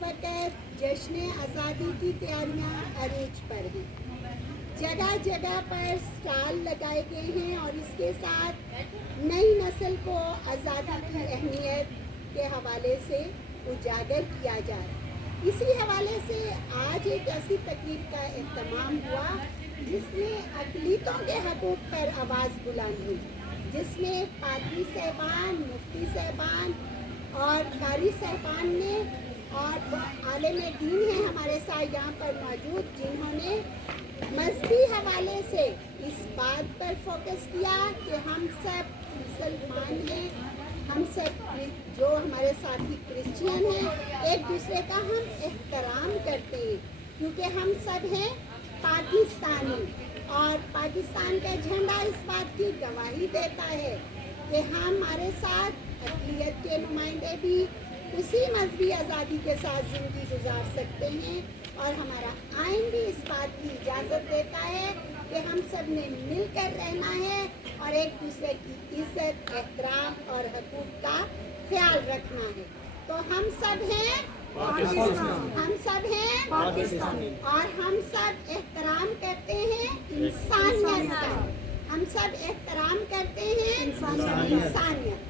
वक्त जश्न आज़ादी की तैयारियां अरूज पर हैं। जगह जगह पर स्टॉल लगाए गए हैं और इसके साथ नई नस्ल को आज़ादी की अहमियत के हवाले से उजागर किया जा रहा है। इसी हवाले से आज एक ऐसी तकरीब का एहतमाम हुआ जिसमें अक़लीतों के हकूक़ पर आवाज़ बुलंद हुई, जिसमें पादरी साहबान, मुफ्ती साहबान और कारी साहबान ने और आलिम दीन हैं हमारे साथ यहाँ पर मौजूद, जिन्होंने मजहबी हवाले से इस बात पर फोकस किया कि हम सब मुसलमान हैं, हम सब जो हमारे साथी क्रिश्चियन हैं, एक दूसरे का हम एहतराम करते हैं क्योंकि हम सब हैं पाकिस्तानी। और पाकिस्तान का झंडा इस बात की गवाही देता है कि हमारे साथ अक़लियत के नुमाइंदे भी उसी मजहबी आज़ादी के साथ ज़िंदगी गुजार सकते हैं और हमारा आइन भी इस बात की इजाज़त देता है कि हम सब ने मिलकर रहना है और एक दूसरे की इज़्ज़त, एहतराम और हकूक़ का ख्याल रखना है। तो हम सब हैं पाकिस्तान, हम सब हैं पाकिस्तान और हम सब एहतराम करते हैं इंसानियत का, हम सब एहतराम करते हैं इंसानियत।